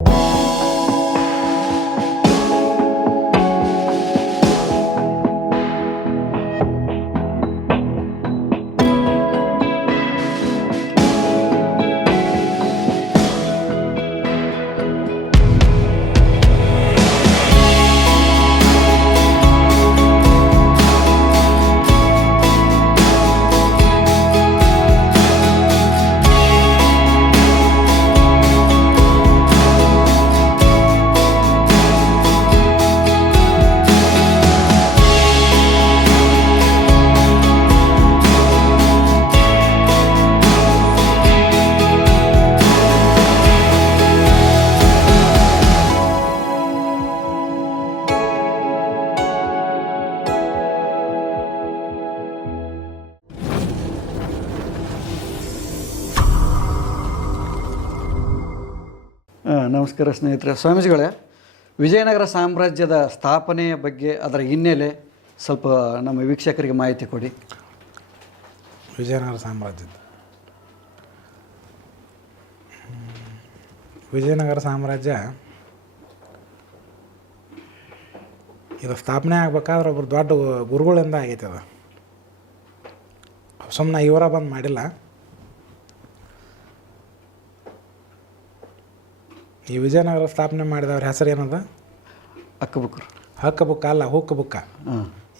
ಆ, ನಮಸ್ಕಾರ ಸ್ನೇಹಿತರೆ. ಸ್ವಾಮೀಜಿಗಳೇ, ವಿಜಯನಗರ ಸಾಮ್ರಾಜ್ಯದ ಸ್ಥಾಪನೆಯ ಬಗ್ಗೆ ಅದರ ಹಿನ್ನೆಲೆ ಸ್ವಲ್ಪ ನಮ್ಮ ವೀಕ್ಷಕರಿಗೆ ಮಾಹಿತಿ ಕೊಡಿ. ವಿಜಯನಗರ ಸಾಮ್ರಾಜ್ಯದ. ವಿಜಯನಗರ ಸಾಮ್ರಾಜ್ಯ ಇದು ಸ್ಥಾಪನೆ ಆಗ್ಬೇಕಾದ್ರೆ ಒಬ್ರು ದೊಡ್ಡ ಗುರುಗಳಿಂದ ಆಗೈತೆ ಅದು. ಸುಮ್ಮನೆ ಇವರ ಬಂದು ಮಾಡಿಲ್ಲ. ಈ ವಿಜಯನಗರ ಸ್ಥಾಪನೆ ಮಾಡಿದವ್ರ ಹೆಸರು ಏನದ? ಅಕ್ಕಬುಕ್ರು ಹಕ್ಕಬುಕ್ಕ ಅಲ್ಲ ಹುಕ್ಕ ಬುಕ್ಕ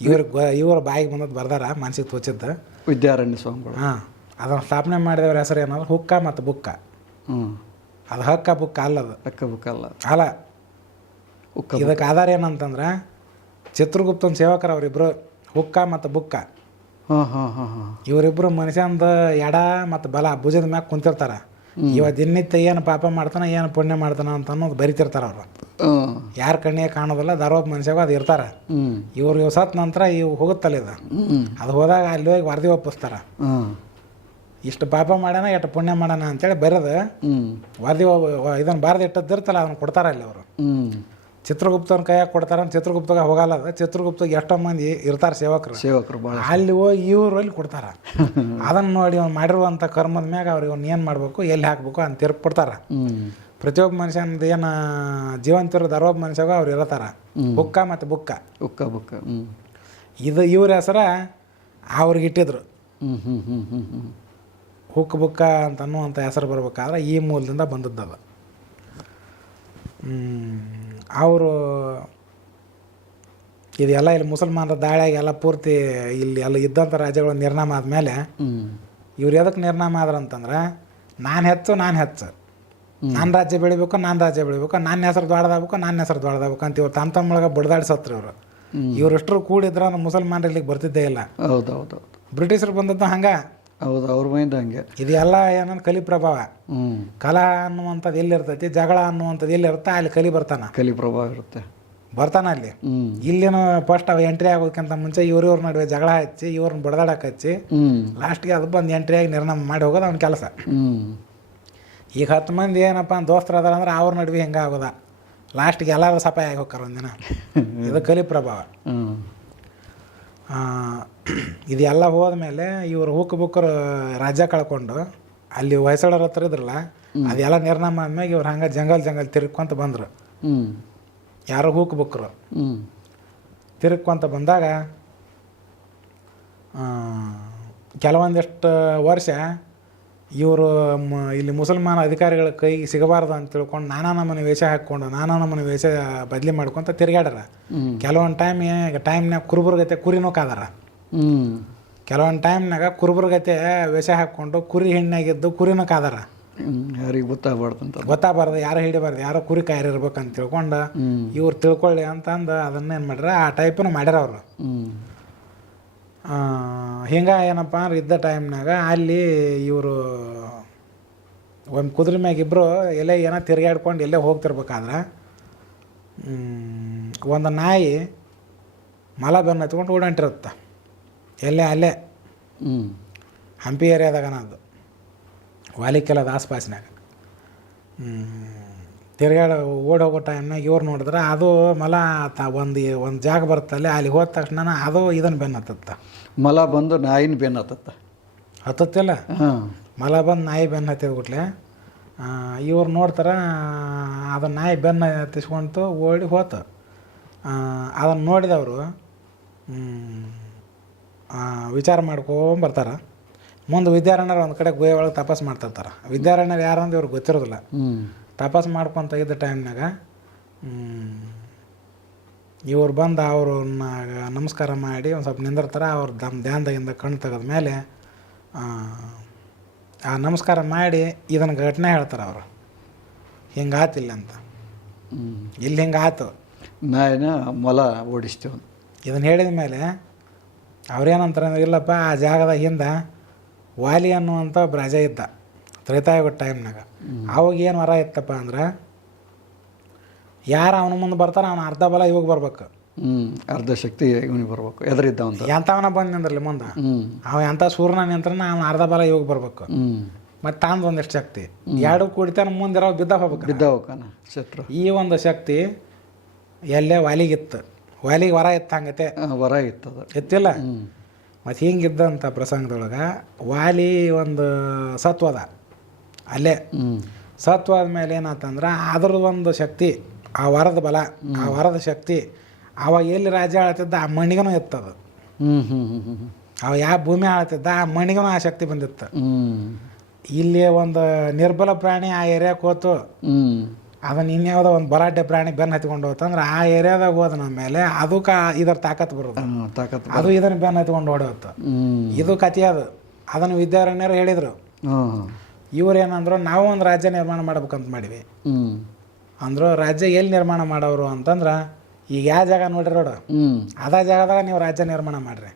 ಇವ್ರ ಇವ್ರ ಬಾಯಿಗೆ ಬಂದದ್ದು ಬರ್ದಾರ ಮನ್ಸಿಗೆ ತೋಚಿದ್ದ. ವಿದ್ಯಾರಣ್ಯ ಸ್ವಾಮಿಗಳು. ಹಾಂ ಅದನ್ನು ಸ್ಥಾಪನೆ ಮಾಡಿದವ್ರ ಹೆಸರು ಏನಂದ್ರೆ ಹುಕ್ಕ ಮತ್ತು ಬುಕ್ಕ. ಹ್ಞೂ ಅದು ಹಕ್ಕ ಬುಕ್ಕ ಅಲ್ಲದು. ಅಕ್ಕಬುಕ್ಕ ಅಲ್ಲ. ಅಲ್ಲ ಹುಕ್ಕ ಇದಕ್ಕೆ ಆಧಾರ ಏನಂತಂದ್ರೆ ಚಿತ್ರಗುಪ್ತನ ಸೇವಕರು ಅವರಿಬ್ಬರು ಹುಕ್ಕ ಮತ್ತು ಬುಕ್ಕ. ಹಾಂ ಹಾಂ ಹಾಂ ಹಾಂ. ಇವರಿಬ್ಬರು ಮನುಷ್ಯಂದು ಎಡ ಮತ್ತು ಬಲ ಭುಜದ ಮ್ಯಾಗ ಕುಂತಿರ್ತಾರ. ಇವ ದಿನನಿತ್ಯ ಏನು ಪಾಪ ಮಾಡ್ತಾನ ಏನು ಪುಣ್ಯ ಮಾಡ್ತಾನ ಅಂತ ಅನ್ನೋದು ಬರಿತಿರ್ತಾರ ಅವರು. ಯಾರ ಕಣ್ಣಿಗೆ ಕಾಣೋದಿಲ್ಲ ಧಾರವಾದ ಮನುಷ್ಯಾಗ ಅದು ಇರ್ತಾರೆ. ಇವ್ರು ಇವ್ ಸತ್ ನಂತರ ಇವು ಹೋಗುತ್ತಲ್ಲ ಇದು. ಅದು ಹೋದಾಗ ಅಲ್ಲಿ ಹೋಗಿ ವರದಿ ಒಪ್ಪಿಸ್ತಾರ. ಇಷ್ಟು ಪಾಪ ಮಾಡ್ಯಾನ ಎಷ್ಟು ಪುಣ್ಯ ಮಾಡೋಣ ಅಂತೇಳಿ ಬರೋದು ವರದಿ ಇದನ್ನು ಬಾರ್ದು ಇಟ್ಟದ್ದಿರ್ತಲ್ಲ ಅದನ್ನು ಕೊಡ್ತಾರ ಅಲ್ಲಿ ಅವರು. ಚಿತ್ರಗುಪ್ತನ ಕೈಯಾಗ ಕೊಡ್ತಾರ ಚಿತ್ರಗುಪ್ತಗ ಹೋಗಲ್ಲ. ಅದು ಚಿತ್ರಗುಪ್ತಗೆ ಎಷ್ಟೋ ಮಂದಿ ಇರ್ತಾರೆ ಸೇವಕರು. ಸೇವಕರು ಅಲ್ಲಿ ಹೋಗಿ ಇವ್ರು ಅಲ್ಲಿ ಕೊಡ್ತಾರ. ಅದನ್ನು ನೋಡಿ ಅವ್ನು ಮಾಡಿರುವಂಥ ಕರ್ಮದ ಮ್ಯಾಗ ಅವ್ರಿಗೆ ಅವ್ನು ಏನು ಮಾಡಬೇಕು ಎಲ್ಲಿ ಹಾಕಬೇಕು ಅಂತ ತೀರ್ಪು ಕೊಡ್ತಾರೆ ಪ್ರತಿಯೊಬ್ಬ ಮನುಷ್ಯನದು ಏನು ಜೀವಂತಿರೋ ದರ್ವೊಬ್ಬ ಮನುಷ್ಯಾಗ ಅವ್ರು ಇರತಾರ ಬುಕ್ಕ ಮತ್ತು ಬುಕ್ಕ. ಬುಕ್ಕ ಬುಕ್ಕ ಇದು ಇವ್ರ ಹೆಸರ ಅವ್ರಿಗೆ ಇಟ್ಟಿದ್ರು. ಹುಕ್ ಬುಕ್ಕ ಅಂತ ಅನ್ನುವಂಥ ಹೆಸರು ಬರ್ಬೇಕಾದ್ರೆ ಈ ಮೂಲದಿಂದ ಬಂದದ್ದದು. ಅವರು ಇದೆಲ್ಲ ಇಲ್ಲಿ ಮುಸಲ್ಮಾನರ ದಾಳಿಯಾಗಿ ಎಲ್ಲ ಪೂರ್ತಿ ಇಲ್ಲಿ ಎಲ್ಲ ಇದ್ದಂಥ ರಾಜ್ಯಗಳು ನಿರ್ನಾಮ ಆದಮೇಲೆ ಇವ್ರು ಎದಕ್ಕೆ ನಿರ್ನಾಮ ಆದ್ರ ಅಂತಂದ್ರೆ ನಾನು ಹೆಚ್ಚು ನಾನು ಹೆಚ್ಚು. ನಾನು ರಾಜ್ಯ ಬೆಳಿಬೇಕು ನಾನು ರಾಜ್ಯ ಬೆಳಿಬೇಕು ನನ್ನ ಹೆಸರು ದೊಡ್ಡದಾಗಬೇಕು ನನ್ನ ಹೆಸರು ದೊಡ್ಡದಾಗಬೇಕು ಅಂತ ಇವ್ರು ತಮ್ಮ ತಮ್ಮೊಳಗೆ ಬಡದಾಡಿಸತ್ರಿ ಇವರು. ಇವ್ರಷ್ಟರು ಕೂಡಿದ್ರೆ ಮುಸಲ್ಮಾನರು ಇಲ್ಲಿಗೆ ಬರ್ತಿದ್ದೇ ಇಲ್ಲ. ಹೌದು ಹೌದು. ಬ್ರಿಟಿಷರು ಬಂದದ್ದು ಹಂಗೆ. ಹೌದು ಅವ್ರ ಮೈಂಡ್ ಹಂಗೆ. ಇದೆಲ್ಲ ಏನಂದ್ರೆ ಕಲಿ ಪ್ರಭಾವ. ಕಲಾ ಅನ್ನುವಂಥದ್ದು ಎಲ್ಲಿರ್ತೈತಿ ಜಗಳ ಅನ್ನುವಂಥದ್ದು ಎಲ್ಲಿರುತ್ತೆ ಅಲ್ಲಿ ಕಲಿ ಬರ್ತಾನ. ಕಲಿ ಪ್ರಭಾವ ಇರುತ್ತೆ. ಬರ್ತಾನ ಅಲ್ಲಿ. ಇಲ್ಲಿನ ಫಸ್ಟ್ ಅವ ಎಂಟ್ರಿ ಆಗೋದಕ್ಕಿಂತ ಮುಂಚೆ ಇವ್ರಿವ್ರ ನಡುವೆ ಜಗಳ ಹಚ್ಚಿ ಇವ್ರನ್ನ ಬಡದಾಡಕ್ಕೆ ಹಚ್ಚಿ ಲಾಸ್ಟ್ಗೆ ಅದು ಬಂದು ಎಂಟ್ರಿಯಾಗಿ ನಿರ್ಣಯ ಮಾಡಿ ಹೋಗೋದು ಅವ್ನ ಕೆಲಸ. ಈಗ ಹತ್ತು ಮಂದಿ ಏನಪ್ಪ ದೋಸ್ತರ ಅದಾರ ಅಂದ್ರೆ ಅವ್ರ ನಡುವೆ ಹೆಂಗೆ ಆಗೋದ ಲಾಸ್ಟ್ಗೆ ಎಲ್ಲರೂ ಸಪಾಯ ಆಗಿ ಹೋಗ್ತಾರ ಒಂದಿನ. ಇದು ಕಲಿ ಪ್ರಭಾವ. ಇದೆಲ್ಲ ಹೋದ್ಮೇಲೆ ಇವರು ಹುಕ್ ಬುಕ್ಕರು ರಾಜ್ಯ ಕಳ್ಕೊಂಡು ಅಲ್ಲಿ ಹೊಯ್ಸಳರ ಹತ್ರ ಇದ್ರಲ್ಲ ಅದೆಲ್ಲ ನಿರ್ನಾಮ ಆದ್ಮ್ಯಾಗ ಇವ್ರು ಹಂಗೆ ಜಂಗಲ್ ಜಂಗಲ್ ತಿರ್ಕೊಂತ ಬಂದರು. ಯಾರೋ ಹೂಕ್ ಬುಕ್ಕರು. ಹ್ಞೂ ತಿರುಗ್ಕೊಂತ ಬಂದಾಗ ಕೆಲವೊಂದಿಷ್ಟು ವರ್ಷ ಇವರು ಇಲ್ಲಿ ಮುಸಲ್ಮಾನ ಅಧಿಕಾರಿಗಳ ಕೈ ಸಿಗಬಾರ್ದು ಅಂತ ತಿಳ್ಕೊಂಡು ನಾನಾ ನಮ್ಮನೆ ವೇಷ ಹಾಕ್ಕೊಂಡು ನಾನಾ ನಮ್ಮನೆ ವೇಷ ಬದಲಿ ಮಾಡ್ಕೊತ ತಿರುಗಾಡ್ರ ಕೆಲವೊಂದು ಟೈಮ್ ಟೈಮ್ನಾಗ ಕುರುಬರ್ಗತೆ ಕುರಿನೂ ಕಾದಾರ ಕೆಲವೊಂದು ಟೈಮ್ನಾಗ ಕುರುಬರ್ಗತೆ ವೇಷ ಹಾಕ್ಕೊಂಡು ಕುರಿ ಹೆಣ್ಣಾಗಿದ್ದು ಕುರಿನೂ ಕಾದಾರ ಯಾರಿಗೆ ಗೊತ್ತಾಗ್ಬಾರ್ದಂತ ಗೊತ್ತಾಗಬಾರ್ದು ಯಾರು ಹಿಡಿಬಾರ್ದು ಯಾರೋ ಕುರಿ ಕಾಯಿರ್ಬೇಕು ಅಂತ ತಿಳ್ಕೊಂಡು ಇವ್ರು ತಿಳ್ಕೊಳ್ಳಿ ಅಂತಂದು ಅದನ್ನ ಏನು ಮಾಡ್ಯಾರ ಆ ಟೈಪನ್ನು ಮಾಡ್ಯಾರ ಅವರು. ಹಿಂಗೆ ಏನಪ್ಪ ಅಂದ್ರೆ ಇದ್ದ ಟೈಮ್ನಾಗ ಅಲ್ಲಿ ಇವರು ಒಂದು ಕುದುರೆ ಮ್ಯಾಗ ಇಬ್ಬರು ಎಲ್ಲೇ ಏನೋ ತಿರುಗಾಡ್ಕೊಂಡು ಎಲ್ಲೇ ಹೋಗ್ತಿರ್ಬೇಕಾದ್ರೆ ಒಂದು ನಾಯಿ ಮಲ ಬೆನ್ನು ಹತ್ಕೊಂಡು ಓಡಾಂಟಿರುತ್ತೆ. ಎಲ್ಲೇ ಅಲ್ಲೇ ಹಂಪಿ ಏರಿಯಾದಾಗ ಅದು. ವಾಲಿಕೆಲದ ಆಸ್ಪಾಸಿನಾಗ ತಿರ್ಗಾಡ ಓಡಿ ಹೋಗೋ ಟೈಮ್ನಾಗ ಇವ್ರು ನೋಡಿದ್ರೆ ಅದು ಮಲ ತ ಒಂದು ಒಂದು ಜಾಗ ಬರುತ್ತಲ್ಲ ಅಲ್ಲಿಗೆ ಹೋದ ತಕ್ಷಣ ಅದು ಇದನ್ನು ಬೆನ್ನತ್ತ ಮಲ ಬಂದು ನಾಯಿನ ಬೆನ್ನು ಹತ್ತತ್ತ. ಹತ್ತತ್ತಿಲ್ಲ? ಹಾಂ. ಮಲ ಬಂದು ನಾಯಿ ಬೆನ್ನು ಹತ್ತಿದ ಬಿಟ್ಲೆ ಇವ್ರು ನೋಡ್ತಾರೆ ಅದನ್ನ ನಾಯಿ ಬೆನ್ನ ಹತ್ತಿಸ್ಕೊಂತು ಓಡಿ ಹೋತು. ಅದನ್ನು ನೋಡಿದವರು ವಿಚಾರ ಮಾಡ್ಕೊಂಬರ್ತಾರೆ ಮುಂದೆ ವಿದ್ಯಾರಣ್ಯರು ಒಂದು ಕಡೆ ಗುಹೆ ಒಳಗೆ ತಪಾಸ್ ಮಾಡ್ತಿರ್ತಾರೆ. ವಿದ್ಯಾರಣ್ಯರು ಯಾರು ಅಂದ್ರೆ ಇವ್ರಿಗೆ ಗೊತ್ತಿರೋದಿಲ್ಲ. ತಪಾಸ್ ಮಾಡ್ಕೊತ ಇದ್ದ ಟೈಮ್ನಾಗ ಇವ್ರು ಬಂದು ಅವ್ರನ್ನ ನಮಸ್ಕಾರ ಮಾಡಿ ಒಂದು ಸ್ವಲ್ಪ ನಿಂದಿರ್ತಾರೆ. ಅವ್ರು ದಮ್ ಧ್ಯಾನದಾಗಿಂದ ಕಣ್ಣು ತೆಗೆದ ಮೇಲೆ ಆ ನಮಸ್ಕಾರ ಮಾಡಿ ಇದನ್ನು ಘಟನೆ ಹೇಳ್ತಾರೆ ಅವರು. ಹಿಂಗೆ ಆತಿಲ್ಲ ಅಂತ ಇಲ್ಲಿ ಹಿಂಗೆ ಆತು ನಾಯಿನ ಮೊಲ ಓಡಿಸ್ತೇವೆ ಇದನ್ನು ಹೇಳಿದ ಮೇಲೆ ಅವ್ರೇನಂತಾರೆ ಅಂದ್ರೆ ಇಲ್ಲಪ್ಪ ಆ ಜಾಗದ ಹಿಂದೆ ವಾಲಿ ಅನ್ನುವಂಥ ಒಬ್ಬ ರಾಜ ಇದ್ದ ತ್ರೇತಾಯುಗ ಟೈಮ್ನಾಗ ಅವಾಗ ಏನು ವರ ಇತ್ತಪ್ಪ ಅಂದ್ರೆ ಯಾರು ಅವನ ಮುಂದೆ ಬರ್ತಾರ ಅವನ ಅರ್ಧ ಬಲ ಇವಾಗ ಬರ್ಬೇಕು. ಹ್ಞೂ ಅರ್ಧ ಶಕ್ತಿ ಇವನಿಗೆ ಬರ್ಬೇಕು. ಎದರಿದ್ದ ಅಂತ ಎಂಥವನ ಬಂದು ನಿಂದ್ರಲಿ ಮುಂದೆ? ಅವ ಎಂಥ ಸೂರ್ಯನ ನಿಂತ್ರ ಅವನ ಅರ್ಧ ಬಲ ಇವಾಗ ಬರ್ಬೇಕು. ಮತ್ತು ತಾಂದು ಒಂದಿಷ್ಟು ಶಕ್ತಿ? ಎರಡು ಕುಡಿತಾನ ಮುಂದಿರೋ ಬಿದ್ದ ಹೋಗ್ಬೇಕು ಬಿದ್ದ ಹೋಗ್ಕಾನ ಶತ್ರು. ಈ ಒಂದು ಶಕ್ತಿ ಎಲ್ಲೇ ವಾಲಿಗಿತ್ತು ವಾಲಿಗೆ ವರ ಇತ್ತು ಹಂಗತೆ ವರ ಇತ್ತದ. ಎತ್ತಿಲ್ಲ ಮತ್ತೆ ಹಿಂಗಿದ್ದಂಥ ಪ್ರಸಂಗದೊಳಗೆ ವಾಲಿ ಒಂದು ಸತ್ವದ ಅಲ್ಲೇ. ಸತ್ವ ಆದ್ಮೇಲೆ ಮೇಲೆ ಏನಾತಂದ್ರೆ ಅದ್ರದ್ದು ಒಂದು ಶಕ್ತಿ ಆ ವರದ ಬಲ ಆ ವರದ ಶಕ್ತಿ ಅವ ಎಲ್ಲಿ ರಾಜ್ಯ ಆಳ್ತಿದ್ದ ಆ ಮಣ್ಣಿಗನೂ ಇತ್ತದು ಅವ ಯಾವ ಭೂಮಿ ಆಳ್ತಿದ್ದ ಆ ಮಣ್ಣಿಗೂ ಆ ಶಕ್ತಿ ಬಂದಿತ್ತು. ಇಲ್ಲಿ ಒಂದು ನಿರ್ಬಲ ಪ್ರಾಣಿ ಆ ಏರಿಯಾಕ್ಕೆ ಹೋತು. ಅದನ್ನ ಇನ್ಯಾವುದೋ ಒಂದು ಬಲಾಢ್ಯ ಪ್ರಾಣಿ ಬೆನ್ನು ಹತ್ಕೊಂಡು ಹೋತಂದ್ರೆ ಆ ಏರಿಯಾದಾಗ ಹೋದ ನಮ್ಮ ಮೇಲೆ ಅದಕ್ಕೆ ಇದರ ತಾಕತ್ ಬರೋದು. ಅದು ಇದನ್ನ ಬೆನ್ನು ಹತ್ಕೊಂಡು ಓಡೋತ್ತು ಇದು ಕಥೆ ಅದು. ಅದನ್ನು ವಿದ್ಯಾರಣ್ಯರು ಹೇಳಿದರು. ಇವ್ರು ನಾವು ಒಂದು ರಾಜ್ಯ ನಿರ್ಮಾಣ ಮಾಡ್ಬೇಕಂತ ಮಾಡಿವಿ. ಅಂದ್ರು ರಾಜ್ಯ ಎಲ್ಲಿ ನಿರ್ಮಾಣ ಮಾಡೋರು ಅಂತಂದ್ರೆ ಈಗ ಯಾವ ಜಾಗ ನೋಡ್ರಿ ನೋಡು. ಅದ ಜಾಗದಾಗ ನೀವು ರಾಜ್ಯ ನಿರ್ಮಾಣ ಮಾಡ್ರಿ.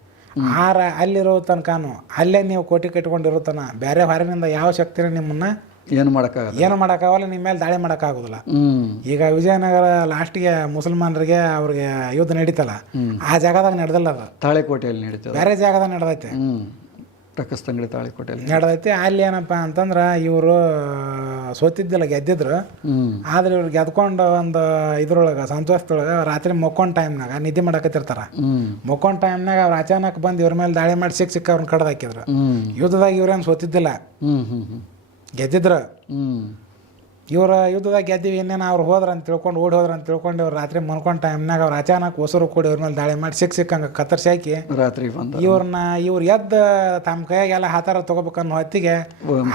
ಆ ರಾ ಅಲ್ಲಿರೋ ತನಕನು ಅಲ್ಲೇ ನೀವು ಕೋಟಿ ಕಟ್ಕೊಂಡಿರೋ ತನ ಬೇರೆ ಹೊರಗಿನಿಂದ ಯಾವ ಶಕ್ತಿನ ನಿಮ್ಮನ್ನ ಏನು ಮಾಡೋಕ್ಕಾಗಲ್ಲ. ಏನು ಮಾಡೋಕ್ಕಾಗಲ್ಲ ನಿಮ್ಮ ಮೇಲೆ ದಾಳಿ ಮಾಡೋಕ್ಕಾಗೋದಿಲ್ಲ. ಈಗ ವಿಜಯನಗರ ಲಾಸ್ಟ್ಗೆ ಮುಸಲ್ಮಾನರಿಗೆ ಅವ್ರಿಗೆ ಯುದ್ಧ ನಡೀತಲ್ಲ ಆ ಜಾಗದಾಗ ನಡೆದಲ್ಲ ಅದು. ತಾಳೆಕೋಟೆಯಲ್ಲಿ ನಡೀತದೆ. ಬೇರೆ ಜಾಗದಾಗ ನಡೆದೈತೆ. ಹ್ಞೂ ಟಕಸ್ತಂಗಡಿ ತಾಳಿಕೋಟೆಯಲ್ಲಿ. ನಡೆದೈತಿ. ಅಲ್ಲಿ ಏನಪ್ಪ ಅಂತಂದ್ರೆ ಇವರು ಸೋತಿದ್ದಿಲ್ಲ ಗೆದ್ದಿದ್ರು. ಆದ್ರೆ ಇವ್ರು ಗೆದ್ಕೊಂಡು ಒಂದು ಇದ್ರೊಳಗೆ ಸಂತೋಷದೊಳಗೆ ರಾತ್ರಿ ಮಕ್ಕೊಂಡ್ ಟೈಮ್ನಾಗ ನಿದ್ದೆ ಮಾಡಕತ್ತಿರ್ತಾರ. ಮಕ್ಕೊಂಡ ಟೈಮ್ನಾಗ ಅವ್ರು ಅಚಾನಕ್ ಬಂದು ಇವ್ರ ಮೇಲೆ ದಾಳಿ ಮಾಡಿ ಸಿಕ್ಕ ಸಿಕ್ಕ ಅವ್ರನ್ನ ಕಡ್ದಾಕಿದ್ರು ಯುದ್ಧದಾಗ ಇವ್ರೇನು ಸೋತಿದ್ದಿಲ್ಲ. ಗೆದ್ದಿದ್ರು. ಇವ್ರ ಯುದ್ಧದಾಗ ಗೆದ್ದೀವಿ ಇನ್ನೇನು ಅವ್ರು ಹೋದ್ರ ಅಂತ ತಿಳ್ಕೊಂಡು ಓಡಿ ಹೋದ್ರ ಅಂತ ತಿಳ್ಕೊಂಡು ಇವ್ರು ರಾತ್ರಿ ಮನ್ಕೊಂಡ್ ಟೈಮ್ನಾಗ ಅವ್ರು ಅಚಾನಕ್ ಹೊಸರು ಕೂಡಿ ಇವ್ರ ಮೇಲೆ ದಾಳಿ ಮಾಡಿ ಸಿಕ್ಕ ಸಿಕ್ಕಂಗೆ ಕತ್ತರಿಸಿ ಹಾಕಿ ರಾತ್ರಿ ಬಂದು. ಇವ್ರನ್ನ ಇವ್ರು ಎದ್ದು ತಮ್ಮ ಕೈಯಾಗೆಲ್ಲ ಹಾತಾರ ತಗೋಬೇಕನ್ನೋ ಹೊತ್ತಿಗೆ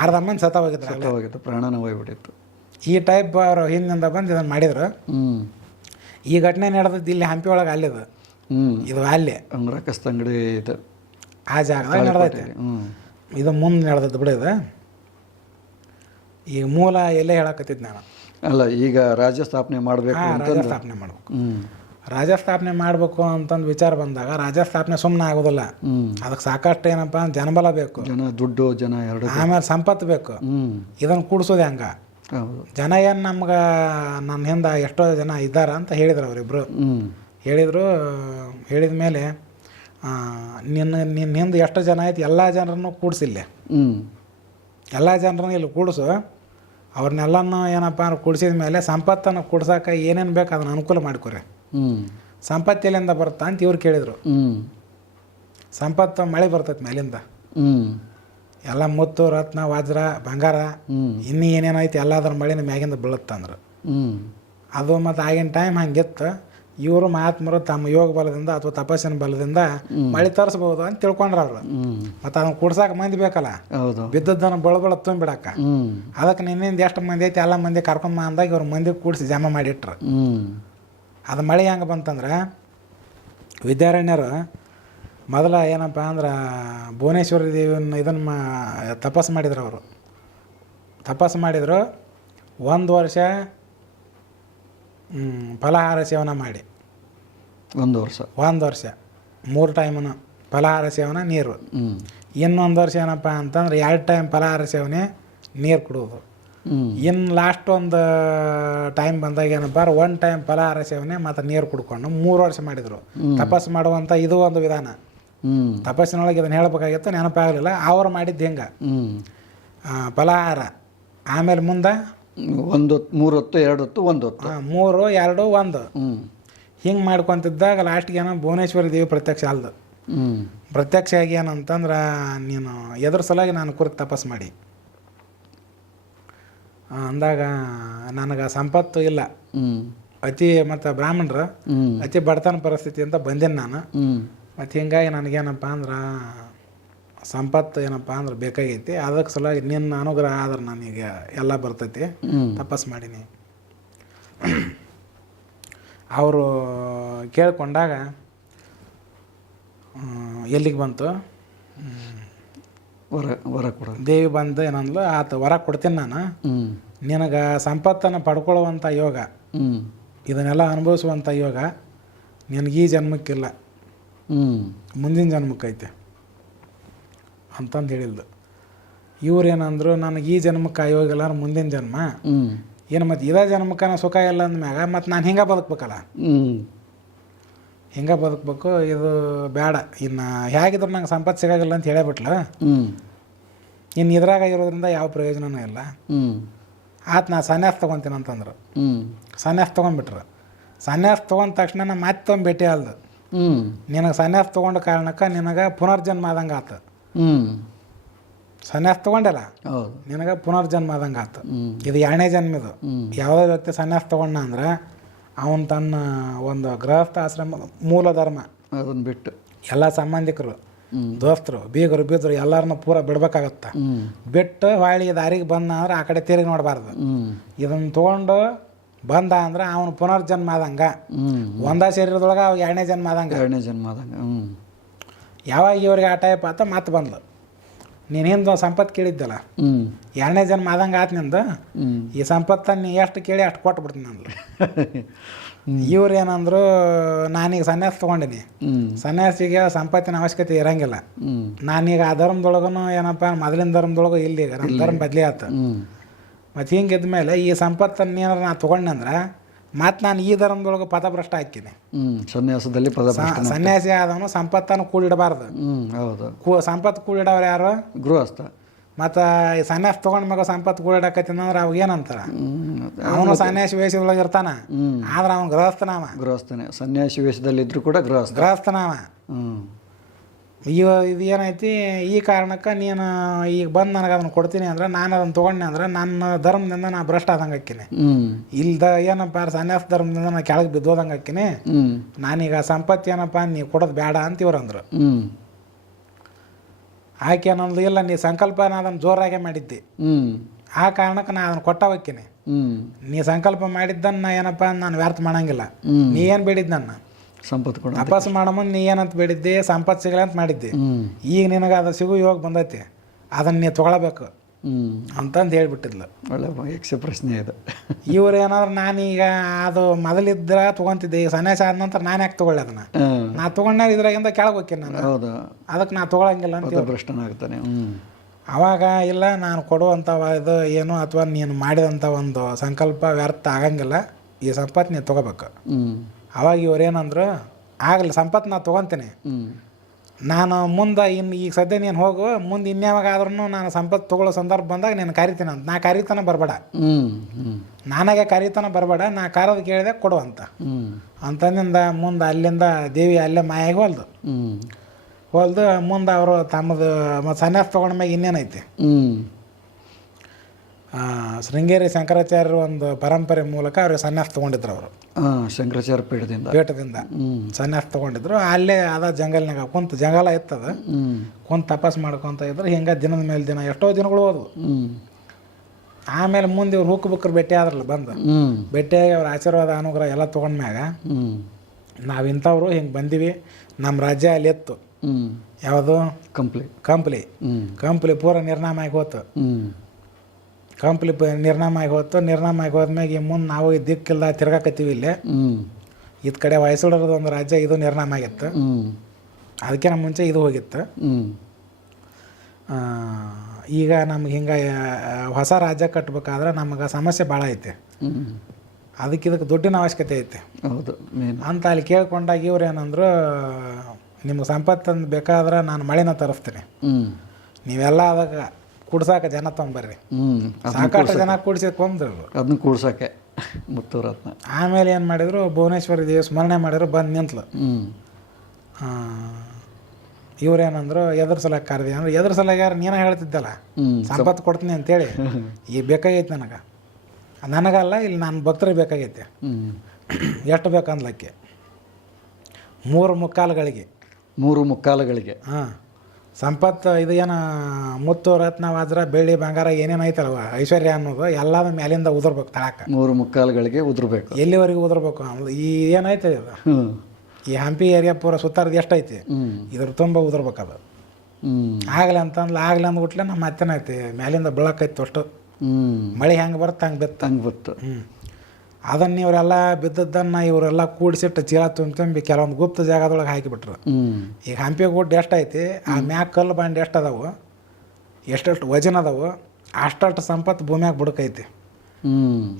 ಅರ್ಧ ಮಂದಿ ಸತ ಹೋಗಿದ್ರು ಹೋಗಿತ್ತು ಪ್ರಾಣನ ಹೋಗ್ಬಿಟ್ಟಿತ್ತು. ಈ ಟೈಪ್ ಅವರು ಹಿಂದಿಂದ ಬಂದು ಇದನ್ನು ಮಾಡಿದ್ರು. ಈ ಘಟನೆ ನಡೆದದ್ದು ಇಲ್ಲಿ ಹಂಪಿ ಒಳಗೆ ಅಲ್ಲಿದು. ಇದು ಅಲ್ಲಿ. ಅಂಗ್ರ ಕಸ್ತಂಗಡಿ ಇದು. ಆ ಜಾಗದಾಗ ನಡೆದೈತೆ. ಹ್ಞೂ ಇದು ಮುಂದೆ ನಡೆದದ್ದು ಬಿಡು ಇದು. ಈಗ ಮೂಲ ಎಲ್ಲೇ ಹೇಳಕತ್ತಿದ್ದು ನಾನು. ಅಲ್ಲ ಈಗ ರಾಜ್ಯ ಸ್ಥಾಪನೆ ಮಾಡಬೇಕು ರಾಜ್ಯ ಸ್ಥಾಪನೆ ಮಾಡಬೇಕು. ರಾಜ್ಯ ಸ್ಥಾಪನೆ ಮಾಡಬೇಕು ಅಂತಂದು ವಿಚಾರ ಬಂದಾಗ ರಾಜ್ಯ ಸ್ಥಾಪನೆ ಸುಮ್ಮನೆ ಆಗೋದಿಲ್ಲ. ಅದಕ್ಕೆ ಸಾಕಷ್ಟು ಏನಪ್ಪ ಜನಬಲ ಬೇಕು. ಜನ ದುಡ್ಡು ಜನ ಎರಡು ಆಮೇಲೆ ಸಂಪತ್ತು ಬೇಕು. ಇದನ್ನು ಕೂಡಿಸೋದು ಹೆಂಗ? ಜನ ಏನು ನಮ್ಗೆ ನನ್ನ ಹಿಂದೆ ಎಷ್ಟೋ ಜನ ಇದ್ದಾರೆ ಅಂತ ಹೇಳಿದ್ರು ಅವರಿಬ್ಬರು ಹೇಳಿದರು ಹೇಳಿದ ಮೇಲೆ ನಿನ್ನ ನಿನ್ನ ಹಿಂದೆ ಎಷ್ಟು ಜನ ಆಯ್ತು ಎಲ್ಲ ಜನರನ್ನು ಕೂಡಿಸಿಲ್ಲ ಎಲ್ಲ ಜನರನ್ನು ಇಲ್ಲಿ ಕೂಡಿಸು. ಅವ್ರನ್ನೆಲ್ಲನೂ ಏನಪ್ಪ ಅಂದ್ರೆ ಕೂಡಿಸಿದ ಮೇಲೆ ಸಂಪತ್ತನ್ನು ಕೂಡ್ಸಕ್ಕೆ ಏನೇನು ಬೇಕು ಅದನ್ನು ಅನುಕೂಲ ಮಾಡಿಕೊರಿ. ಸಂಪತ್ತು ಎಲ್ಲಿಂದ ಬರುತ್ತಾ ಅಂತ ಇವ್ರು ಕೇಳಿದರು. ಸಂಪತ್ತು ಮಳೆ ಬರ್ತೈತೆ ಮೇಲಿಂದ. ಎಲ್ಲ ಮುತ್ತು ರತ್ನ ವಜ್ರ ಬಂಗಾರ ಇನ್ನೂ ಏನೇನು ಐತಿ ಎಲ್ಲ ಅದ್ರ ಮಳಿನ ಮ್ಯಾಗಿಂದ ಬೀಳುತ್ತಂದ್ರೆ. ಅದು ಮತ್ತು ಆಗಿನ ಟೈಮ್ ಹಂಗಿತ್ತು. ಇವರು ಮಹಾತ್ಮರು ತಮ್ಮ ಯೋಗ ಬಲದಿಂದ ಅಥವಾ ತಪಸ್ಸಿನ ಬಲದಿಂದ ಮಳೆ ತರಿಸಬಹುದು ಅಂತ ತಿಳ್ಕೊಂಡ್ರ ಅವ್ರು. ಮತ್ತೆ ಅದನ್ನ ಕುಡ್ಸಾಕ ಮಂದಿ ಬೇಕಲ್ಲ? ಹೌದು. ಬಳಬಳ ಬಳ ಬಳ ತುಂಬಿಡಕ್ಕೆ ಅದಕ್ಕೆ ನಿನ್ನಿಂದ ಎಷ್ಟು ಮಂದಿ ಐತಿ ಎಲ್ಲ ಮಂದಿ ಕರ್ಕೊಂಬ ಅಂದಾಗ ಇವ್ರ ಮಂದಿ ಕೂಡಿಸಿ ಜಮಾ ಮಾಡಿಟ್ರು. ಅದು ಮಳೆ ಹೆಂಗೆ ಬಂತಂದ್ರೆ ವಿದ್ಯಾರಣ್ಯರು ಮೊದಲ ಏನಪ್ಪ ಅಂದ್ರೆ ಭುವನೇಶ್ವರಿ ದೇವಿನ ಇದನ್ನು ಮಾ ತಪಸ್ಸು ಮಾಡಿದ್ರು ಅವರು. ತಪಸ್ಸು ಮಾಡಿದರು ಒಂದು ವರ್ಷ ಫಲಾಹಾರ ಸೇವನೆ ಮಾಡಿ. ಒಂದು ವರ್ಷ. ಒಂದು ವರ್ಷ. ಮೂರು ಟೈಮನ್ನು ಫಲಹಾರ ಸೇವನ ನೀರು. ಇನ್ನೊಂದು ವರ್ಷ ಏನಪ್ಪ ಅಂತಂದ್ರೆ ಎರಡು ಟೈಮ್ ಫಲಹಾರ ಸೇವನೆ ನೀರು ಕುಡಿಯೋದು ಇನ್ನು ಲಾಸ್ಟ್ ಒಂದು ಟೈಮ್ ಬಂದಾಗ ಏನಪ್ಪ ಒನ್ ಟೈಮ್ ಫಲಹಾರ ಸೇವನೆ ಮತ್ತೆ ನೀರು ಕುಡ್ಕೊಂಡು ಮೂರು ವರ್ಷ ಮಾಡಿದರು. ತಪಸ್ಸು ಮಾಡುವಂಥ ಇದು ಒಂದು ವಿಧಾನ. ತಪಸ್ಸಿನೊಳಗೆ ಇದನ್ನು ಹೇಳಬೇಕಾಗಿತ್ತು ನೆನಪಾಗಲಿಲ್ಲ. ಅವ್ರು ಮಾಡಿದ್ದು ಹೆಂಗೆ? ಫಲಾಹಾರ. ಆಮೇಲೆ ಮುಂದೆ ಒಂದು ಹೊತ್ತು ಮೂರು ಹೊತ್ತು ಎರಡು ಹೊತ್ತು ಒಂದು ಹೊತ್ತು. ಆ, ಮೂರು ಎರಡು ಒಂದು. ಹಿಂಗೆ ಮಾಡ್ಕೊತಿದ್ದಾಗ ಲಾಸ್ಟ್ಗೆ ಏನೋ ಭುವನೇಶ್ವರಿ ದೇವಿ ಪ್ರತ್ಯಕ್ಷ ಅಲ್ದು. ಪ್ರತ್ಯಕ್ಷ ಆಗಿ ಏನಂತಂದ್ರೆ ನೀನು ಎದ್ರ ಸಲಾಗಿ ನಾನು ಕುರಿತು ತಪಸ್ ಮಾಡಿ. ಅಂದಾಗ ನನಗೆ ಸಂಪತ್ತು ಇಲ್ಲ. ಅತಿ ಮತ್ತು ಬ್ರಾಹ್ಮಣರು ಅತಿ ಬಡತನ ಪರಿಸ್ಥಿತಿ ಅಂತ ಬಂದೇನೆ ನಾನು. ಮತ್ತು ಹಿಂಗಾಗಿ ನನಗೇನಪ್ಪ ಅಂದ್ರೆ ಸಂಪತ್ತು ಏನಪ್ಪ ಅಂದ್ರೆ ಬೇಕಾಗೈತಿ. ಅದಕ್ಕೆ ಸಲುವಾಗಿ ನಿನ್ನ ಅನುಗ್ರಹ ಆದ್ರೆ ನನಗೆ ಎಲ್ಲ ಬರ್ತೈತಿ. ತಪಸ್ ಮಾಡೀನಿ. ಅವರು ಕೇಳ್ಕೊಂಡಾಗ ಎಲ್ಲಿಗೆ ಬಂತು? ವರ ವರ ಕೊಡ. ದೇವಿ ಬಂದು ಏನಂದ್ಲು ಆತ ವರ ಕೊಡ್ತೀನಿ ನಾನು. ನಿನಗೆ ಸಂಪತ್ತನ್ನು ಪಡ್ಕೊಳ್ಳುವಂಥ ಯೋಗ. ಇದನ್ನೆಲ್ಲ ಅನುಭವಿಸುವಂಥ ಯೋಗ. ನಿನಗೆ ಈ ಜನ್ಮಕ್ಕಿಲ್ಲ ಮುಂದಿನ ಜನ್ಮಕ್ಕೈತೆ. ಅಂತಂದು ಹೇಳಿಲ್ದು ಇವ್ರೇನಂದ್ರು ನನಗೆ ಈ ಜನ್ಮಕ್ಕೆ ಆಯೋಗಿಲ್ಲ ಅಂದ್ರೆ ಮುಂದಿನ ಜನ್ಮ. ಏನು ಮತ್ತು ಇದೇ ಜನ್ಮಕ್ಕೆ ನಾನು ಸುಖ ಇಲ್ಲ ಅಂದಮ್ಯಾಗ ಮತ್ತು ನಾನು ಹಿಂಗೆ ಬದುಕ್ಬೇಕಲ್ಲ? ಹಿಂಗೆ ಬದುಕಬೇಕು ಇದು ಬೇಡ ಇನ್ನು ಹೇಗಿದ್ರು ನಂಗೆ ಸಂಪತ್ತು ಸಿಗೋಗಿಲ್ಲ ಅಂತ ಹೇಳೇಬಿಟ್ಲ. ಇನ್ನು ಇದ್ರಾಗ ಇರೋದ್ರಿಂದ ಯಾವ ಪ್ರಯೋಜನವೂ ಇಲ್ಲ. ಆತ ನಾ ಸನ್ಯಾಸ ತೊಗೊತೀನಿ ಅಂತಂದ್ರು. ಸನ್ಯಾಸ ತೊಗೊಂಡ್ಬಿಟ್ರು ಸನ್ಯಾಸ ತೊಗೊಂಡ ತಕ್ಷಣ ನಾ ಮತ್ತೆ ಭೇಟಿ ಅಲ್ದು ನಿನಗೆ ಸನ್ಯಾಸ ತೊಗೊಂಡ ಕಾರಣಕ್ಕೆ ನಿನಗೆ ಪುನರ್ಜನ್ಮ ಆದಂಗೆ ಆತು ಹ್ಞೂ ಸನ್ಯಾಸ ತಗೊಂಡಲ್ಲ. ಹೌದು. ನಿನಗೆ ಪುನರ್ಜನ್ಮ ಆದಂಗೆ ಆತು. ಇದು ಎರಡನೇ ಜನ್ಮ ಇದು. ಯಾವುದೇ ವ್ಯಕ್ತಿ ಸನ್ಯಾಸ ತೊಗೊಂಡ ಅಂದ್ರೆ ಅವನು ತನ್ನ ಒಂದು ಗೃಹಸ್ಥ ಆಶ್ರಮ ಮೂಲ ಧರ್ಮ ಅದನ್ನು ಬಿಟ್ಟು. ಎಲ್ಲ ಸಂಬಂಧಿಕರು ದೋಸ್ತರು ಬೀಗರು ಬೀದರು ಎಲ್ಲರನ್ನ ಪೂರ ಬಿಡ್ಬೇಕಾಗತ್ತೆ. ಬಿಟ್ಟು ಹೊಳ್ಳಿ ದಾರಿಗೆ ಬಂದ ಅಂದ್ರೆ ಆ ಕಡೆ ತಿರುಗಿ ನೋಡಬಾರ್ದು. ಇದನ್ನು ತೊಗೊಂಡು ಬಂದ ಅಂದ್ರೆ ಅವನು ಪುನರ್ಜನ್ಮ ಆದಂಗ. ಒಂದ ಶರೀರದೊಳಗೆ ಅವಾಗ ಎರಡನೇ ಜನ್ಮ ಆದಂಗ. ಎರಡನೇ ಜನ್ಮ ಆದಂಗ. ಹ್ಞೂ ಯಾವಾಗ ಇವ್ರಿಗೆ ಆ ಟೈಪ್ ಆತ ಮತ್ತೆ ಬಂದ್ಲು. ನೀನೇನು ಸಂಪತ್ತು ಕೇಳಿದ್ದಲ್ಲ? ಎರಡನೇ ಜನ್ಮ ಆದಂಗೆ ಆತ ನಿಂದು? ಈ ಸಂಪತ್ತನ್ನು ನೀ ಎಷ್ಟು ಕೇಳಿ ಅಷ್ಟು ಕೊಟ್ಟು ಬಿಡ್ತೀನಿ ಅಂದ್ಲು ಇವ್ರು ಏನಂದ್ರು ನಾನೀಗ ಸನ್ಯಾಸ ತಗೊಂಡಿನಿ. ಸನ್ಯಾಸಿಗೆ ಸಂಪತ್ತಿನ ಅವಶ್ಯಕತೆ ಇರಂಗಿಲ್ಲ. ನಾನೀಗ ಆ ಧರ್ಮದೊಳಗೂ ಏನಪ್ಪ ಮೊದಲಿನ ಧರ್ಮದೊಳಗೂ ಇಲ್ಲಿ ನಮ್ಮ ಧರ್ಮ ಬದಲಿ ಆತ. ಮತ್ತೆ ಹಿಂಗಿದ್ಮೇಲೆ ಈ ಸಂಪತ್ತನ್ನು ಏನಾರು ನಾ ತೊಗೊಂಡೆ ಅಂದ್ರೆ ಮತ್ತು ನಾನು ಈ ಧರ್ಮದೊಳಗೆ ಪಥಭ್ರಷ್ಟ ಹಾಕಿದೆ ಸನ್ಯಾಸದಲ್ಲಿ ಪದ ಸನ್ಯಾಸಿ ಆದವನು ಸಂಪತ್ತನ್ನು ಕೂಡಿಡಬಾರ್ದು. ಹೌದು. ಕೂ ಸಂಪತ್ತು ಕೂಡಿಡವ್ರು ಯಾರು? ಗೃಹಸ್ಥ. ಮತ್ತು ಈ ಸನ್ಯಾಸ ತೊಗೊಂಡ ಮಗ ಸಂಪತ್ತು ಕೂಡಿಡಕತ್ತೀನಿ ಅಂದ್ರೆ ಅವಾಗ ಏನಂತಾರ? ಅವನು ಸನ್ಯಾಸಿ ವೇಷದೊಳಗೆ ಇರ್ತಾನ? ಆದ್ರೆ ಅವನು ಗೃಹಸ್ಥನಾಮ ಗೃಹಸ್ಥನೇ. ಸನ್ಯಾಸಿ ವೇಷದಲ್ಲಿದ್ದರೂ ಕೂಡ ಗೃಹಸ್ಥ. ಗೃಹಸ್ಥನಾಮ ಹ್ಞೂ ಇವ ಇದು ಏನೈತಿ ಈ ಕಾರಣಕ್ಕೆ ನೀನು ಈಗ ಬಂದು ನನಗೆ ಅದನ್ನು ಕೊಡ್ತೀನಿ ಅಂದ್ರೆ ನಾನು ಅದನ್ನು ತೊಗೊಂಡೆ ಅಂದ್ರೆ ನನ್ನ ಧರ್ಮದಿಂದ ನಾ ಭ್ರಷ್ಟ ಆದಂಗೆ ಹಾಕಿನಿ ಇಲ್ದ ಏನಪ್ಪ ಸನ್ಯಾಸ ಧರ್ಮದಿಂದ ನಾ ಕೆಳಗೆ ಬಿದ್ದೋದಂಗೆ ಹಾಕಿನಿ ನಾನೀಗ ಸಂಪತ್ತು ಏನಪ್ಪ ನೀ ಕೊಡೋದು ಬೇಡ ಅಂತ ಇವ್ರು ಅಂದ್ರು. ಹ್ಞೂ ಆಕೆ ಅನ್ನೋದು ಇಲ್ಲ ನೀ ಸಂಕಲ್ಪ ನಾ ಅದನ್ನು ಜೋರಾಗೆ ಮಾಡಿದ್ದೆ. ಆ ಕಾರಣಕ್ಕೆ ನಾ ಅದನ್ನು ಕೊಟ್ಟ ಹೋಗ್ತೀನಿ ನೀ ಸಂಕಲ್ಪ ಮಾಡಿದ್ದನ್ನ ಏನಪ್ಪ ನಾನು ವ್ಯರ್ಥ ಮಾಡಂಗಿಲ್ಲ. ನೀ ಏನು ಬೇಡಿದ್ದು ನನ್ನ? ಸಂಪತ್ತು ಕೊಡ ತಪಾಸ್ ಮಾಡೋ ಮುಂದೆ ನೀ ಏನಂತ ಬೇಡಿದ್ದೆ? ಸಂಪತ್ತು ಸಿಗಲ್ಲ ಅಂತ ಮಾಡಿದ್ದೆ. ಈಗ ನಿನಗೆ ಅದು ಸಿಗು ಇವಾಗ ಬಂದೈತಿ. ಅದನ್ನ ನೀ ತೊಗೊಳಬೇಕು. ಅಂತಂದು ಹೇಳ್ಬಿಟ್ಟಿದ್ಲು. ಒಳ್ಳೆ ಯಕ್ಷ ಪ್ರಶ್ನೆ ಇದು. ಇವ್ರು ಏನಾದ್ರು ನಾನೀಗ ಅದು ಮೊದಲಿದ್ರ ತೊಗೊಂತಿದ್ದೆ ಈಗ ಸನ್ಯಾಸ ಆದ ನಂತರ ನಾನು ಯಾಕೆ ತೊಗೊಳ್ಳೆ ಅದನ್ನ? ನಾ ತೊಗೊಂಡಾಗ ಇದ್ರಾಗಿಂದ ಕೆಳಗೆ ಹೋಗ್ತೀನಿ ನಾನು. ಹೌದು. ಅದಕ್ಕೆ ನಾ ತೊಗೊಳಂಗಿಲ್ಲ ಅಂತ ಭ್ರಷ್ಟನಾಗ್ತಾನೆ ಅವಾಗ ಇಲ್ಲ ನಾನು ಕೊಡುವಂಥ ಇದು ಏನು ಅಥವಾ ನೀನು ಮಾಡಿದಂಥ ಒಂದು ಸಂಕಲ್ಪ ವ್ಯರ್ಥ ಆಗಂಗಿಲ್ಲ. ಈ ಸಂಪತ್ತು ನೀನು ತೊಗೋಬೇಕು. ಅವಾಗ ಇವ್ರು ಏನಂದ್ರು ಆಗಲಿ ಸಂಪತ್ತು ನಾ ತೊಗೊತೀನಿ. ನಾನು ಮುಂದೆ ಇನ್ನು ಈಗ ಸದ್ಯ ನೀನು ಹೋಗು ಮುಂದೆ ಇನ್ಯಾವಾಗ ಆದ್ರೂ ನಾನು ಸಂಪತ್ತು ತೊಗೊಳ್ಳೋ ಸಂದರ್ಭ ಬಂದಾಗ ನೀನು ಕರಿತೀನಿ ಅಂತ. ನಾ ಕರಿತನ ಬರಬೇಡ. ನಾನಾಗೆ ಕರಿತನ ಬರಬೇಡ ನಾ ಕರೋದು ಕೇಳಿದೆ ಕೊಡು ಅಂತ. ಅಂತಂದಿಂದ ಮುಂದೆ ಅಲ್ಲಿಂದ ದೇವಿ ಅಲ್ಲೇ ಮಾಯಾಗಿ ಹೊಲ್ದು. ಹೊಲ್ದು ಮುಂದೆ ಅವರು ತಮ್ಮದು ಮತ್ತು ಸನ್ಯಾಸ ತೊಗೊಂಡ್ಮ್ಯಾಗ ಇನ್ನೇನೈತಿ. ಶೃಂಗೇರಿ ಶಂಕರಾಚಾರ್ಯರು ಒಂದು ಪರಂಪರೆ ಮೂಲಕ ಅವ್ರಿಗೆ ಸನ್ಯಾಸ ತೊಗೊಂಡಿದ್ರು ಅವರು. ಶಂಕರಾಚಾರ್ಯ ಪೀಠದಿಂದ. ಪೀಠದಿಂದ ಸನ್ಯಾಸ ತೊಗೊಂಡಿದ್ರು. ಅಲ್ಲೇ ಅದ ಜಂಗಲ್ನಾಗ ಕುಂತ ಜಂಗಲ ಇತ್ತದ. ಕುಂತ ತಪಾಸ್ ಮಾಡ್ಕೊತ ಇದ್ರು. ಹಿಂಗೆ ದಿನದ ಮೇಲೆ ದಿನ ಎಷ್ಟೋ ದಿನಗಳು ಹೋದ್ವು. ಆಮೇಲೆ ಮುಂದೆ ಇವ್ರು ಹುಕ್ಕು ಬುಕ್ಕರು ಭೇಟಿ ಆದ್ರಲ್ಲ ಬಂದು. ಭೇಟಿಯಾಗಿ ಅವ್ರ ಆಶೀರ್ವಾದ ಅನುಗ್ರಹ ಎಲ್ಲ ತೊಗೊಂಡ್ಮ್ಯಾಗ ನಾವು ಇಂಥವ್ರು ಹಿಂಗೆ ಬಂದಿವಿ. ನಮ್ಮ ರಾಜ್ಯ ಅಲ್ಲಿ ಎತ್ತು ಯಾವುದು? ಕಂಪ್ಲಿ. ಕಂಪ್ಲಿ. ಕಂಪ್ಲಿ ಪೂರ ನಿರ್ನಾಮ ಆಗಿ ಹೋತು. ಕಂಪ್ಲಿ ನಿರ್ನಾಮ ಆಗಿ ಹೋಯ್ತು ನಿರ್ನಾಮ ಆಗಿ ಹೋದ್ಮ್ಯಾಗ ಈ ಮುಂದೆ ನಾವು ದಿಕ್ಕಿಲ್ಲ ತಿರ್ಗಾಕತ್ತೀವಿ ಇಲ್ಲಿ. ಇದ್ ಕಡೆ ವಯಸ್ಸುಳರದ ಒಂದು ರಾಜ್ಯ ಇದು ನಿರ್ನಾಮ ಆಗಿತ್ತು. ಅದಕ್ಕೆ ನಮ್ಮ ಮುಂಚೆ ಇದು ಹೋಗಿತ್ತು. ಈಗ ನಮ್ಗೆ ಹಿಂಗೆ ಹೊಸ ರಾಜ್ಯ ಕಟ್ಟಬೇಕಾದ್ರೆ ನಮಗೆ ಸಮಸ್ಯೆ ಭಾಳ ಐತೆ. ಅದಕ್ಕೆ ಇದಕ್ಕೆ ದುಡ್ಡಿನ ಅವಶ್ಯಕತೆ ಐತೆ. ಹೌದು ಅಂತ ಅಲ್ಲಿ ಕೇಳ್ಕೊಂಡಾಗ ಇವ್ರು ಏನಂದ್ರು ನಿಮ್ಗೆ ಸಂಪತ್ತನ್ನು ಬೇಕಾದ್ರೆ ನಾನು ಮಳೆನ ತರಿಸ್ತೀನಿ. ನೀವೆಲ್ಲ ಅದಕ್ಕೆ ಕುಡ್ಸಾಕ ಜನ ತೊಗೊಂಬರ್ರಿ ಹ್ಞೂ ಸಾಕಷ್ಟು ಜನ ಕೂಡಿಸಿ ಕೊಂದ್ರು ಅದನ್ನ ಕೂಡ್ಸೋಕ್ಕೆ ಮುತ್ತೂರತ್ನ. ಆಮೇಲೆ ಏನು ಮಾಡಿದ್ರು ಭುವನೇಶ್ವರಿ ದೇವಿ ಸ್ಮರಣೆ ಮಾಡಿದ್ರು ಬಂದು ನಿಂತ್ಲು. ಇವ್ರೇನಂದ್ರು ಎದ್ರ ಸಲ ಕರೆದಿ. ಅಂದ್ರೆ ಎದ್ರ ಸಲ ಯಾರು ನೀನೇ ಹೇಳ್ತಿದ್ದಲ್ಲ? ಸಂಪತ್ತು ಕೊಡ್ತೀನಿ ಅಂತೇಳಿ. ಈ ಬೇಕಾಗೈತೆ ನನಗೆ. ನನಗಲ್ಲ ಇಲ್ಲಿ ನಾನು ಭಕ್ತರಿಗೆ ಬೇಕಾಗೈತೆ. ಎಷ್ಟು ಬೇಕಂದ್ಲಕ್ಕೆ? ಮೂರು ಮುಕ್ಕಾಲುಗಳಿಗೆ. ಮೂರು ಮುಕ್ಕಾಲುಗಳಿಗೆ. ಹಾಂ. ಸಂಪತ್ತು ಇದು ಏನು ಮುತ್ತು ರತ್ನ ವಜ್ರ ಬೆಳ್ಳಿ ಬಂಗಾರ ಏನೇನು ಐತಲ್ವ? ಐಶ್ವರ್ಯ ಅನ್ನೋದು ಎಲ್ಲದ ಮೇಲಿಂದ ಉದುರ್ಬೇಕು ತಳಕ. ಮೂರು ಮುಕ್ಕಾಲುಗಳಿಗೆ ಉದುರ್ಬೇಕು. ಎಲ್ಲಿವರೆಗೂ ಉದುರ್ಬೇಕು? ಅನ್ನೋದು ಈ ಏನೈತೆ ಇದು? ಈ ಹಂಪಿ ಏರಿಯಾ ಪೂರ ಸುತ್ತಾರದು ಎಷ್ಟೈತಿ? ಇದ್ರ ತುಂಬ ಉದುರ್ಬೇಕು ಅದು. ಆಗ್ಲಿ ಅಂತಂದ್ಲ ಆಗಲಿ ಅಂದ್ಬಿಟ್ಲೆ ನಮ್ಮ ಐತಿ. ಮೇಲಿಂದ ಬೆಳಕೈತಿ ಅಷ್ಟು. ಮಳೆ ಹೆಂಗೆ ಬರುತ್ತೆ ಹಂಗೆ ಬಿತ್ತು. ಹಂಗೆ ಬಿತ್ತು. ಹ್ಞೂ ಅದನ್ನು ಇವರೆಲ್ಲ ಬಿದ್ದದ್ದನ್ನು ಇವರೆಲ್ಲ ಕೂಡಿಸಿಟ್ಟು ಚೀಲ ತುಂಬಿ ತುಂಬಿ ಕೆಲವೊಂದು ಗುಪ್ತ ಜಾಗದೊಳಗೆ ಹಾಕಿಬಿಟ್ರು. ಈಗ ಹಂಪಿ ಗುಡ್ಡ ಎಷ್ಟೈತಿ ಆ ಮ್ಯಾಕ್ ಕಲ್ಲು ಬಂಡೆ ಎಷ್ಟು ಅದಾವು ಎಷ್ಟೆಷ್ಟು ವಜನ ಅದಾವು ಅಷ್ಟಷ್ಟು ಸಂಪತ್ತು ಭೂಮ್ಯಾಗ ಬುಡಕೈತಿ.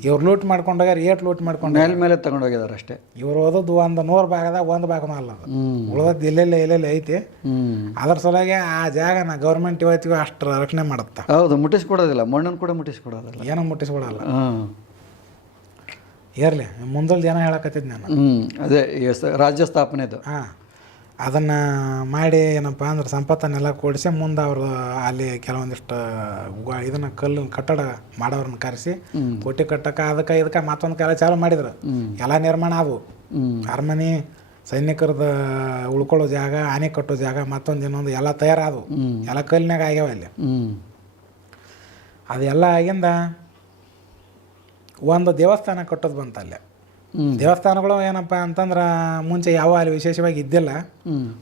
ಇವ್ರು ಲೂಟ್ ಮಾಡ್ಕೊಂಡೋಗ್ಯಾರ ಏಟ್ ಲೂಟ್ ಮಾಡ್ಕೊಂಡು ಮೇಲೆ ಮೇಲೆ ತಗೊಂಡೋಗಿದಾರೆ ಅಷ್ಟೇ. ಇವ್ರು ಓದೋದು ಒಂದು ನೂರು ಭಾಗದಾಗ ಒಂದು ಭಾಗ ಅಲ್ಲ ಉಳ್ದದ್ದು ಇಲ್ಲೆಲ್ಲೇ ಇಲ್ಲೆಲ್ಲೇ ಐತಿ ಅದ್ರ ಸಲುವಾಗಿ ಆ ಜಾಗನ ಗೌರ್ಮೆಂಟ್ ಇವತ್ತಿಗೂ ಅಷ್ಟು ರಕ್ಷಣೆ ಮಾಡುತ್ತೆ. ಹೌದು ಮುಟ್ಟಿಸ್ಕೊಡೋದಿಲ್ಲ ಮಣ್ಣನ್ನು ಕೂಡ ಮುಟ್ಟಿಸ್ಕೊಡೋದಿಲ್ಲ. ಏನೋ ಮುಟ್ಟಿಸ್ಕೊಡಲ್ಲ. ಇರಲಿ ಮುಂದಲ್ ಜನ ಹೇಳಕತ್ತಿದ್ದೆ ನಾನು. ಹ್ಞೂ ಅದೇ ರಾಜ್ಯ ರಾಜ್ಯ ಸ್ಥಾಪನೆದು. ಹಾಂ ಅದನ್ನು ಮಾಡಿ ಏನಪ್ಪ ಅಂದ್ರೆ ಸಂಪತ್ತನ್ನೆಲ್ಲ ಕೂಡಿಸಿ ಮುಂದೆ ಅವರು ಅಲ್ಲಿ ಕೆಲವೊಂದಿಷ್ಟು ಇದನ್ನು ಇದನ್ನ ಕಲ್ಲು ಕಟ್ಟಡ ಮಾಡೋರನ್ನ ಕರೆಸಿ ಕೋಟಿ ಕಟ್ಟಕ್ಕೆ ಅದಕ್ಕೆ ಇದಕ್ಕೆ ಮತ್ತೊಂದು ಕಾಲ ಚಾಲು ಮಾಡಿದ್ರು. ಎಲ್ಲ ನಿರ್ಮಾಣ ಆದವು. ಅರಮನೆ ಸೈನಿಕರದ ಉಳ್ಕೊಳ್ಳೋ ಜಾಗ ಆನೆ ಕಟ್ಟೋ ಜಾಗ ಮತ್ತೊಂದು ಇನ್ನೊಂದು ಎಲ್ಲ ತಯಾರಾದವು. ಎಲ್ಲ ಕಲ್ಲಿನಾಗ ಆಗ್ಯಾವ ಅಲ್ಲಿ. ಹ್ಞೂ ಅದೆಲ್ಲ ಆಗಿಂದ ಒಂದು ದೇವಸ್ಥಾನ ಕಟ್ಟೋದು ಬಂತ ಅಲ್ಲೇ ದೇವಸ್ಥಾನಗಳು ಏನಪ್ಪ ಅಂತಂದ್ರೆ ಮುಂಚೆ ಯಾವ ಅಲ್ಲಿ ವಿಶೇಷವಾಗಿ ಇದ್ದಿಲ್ಲ.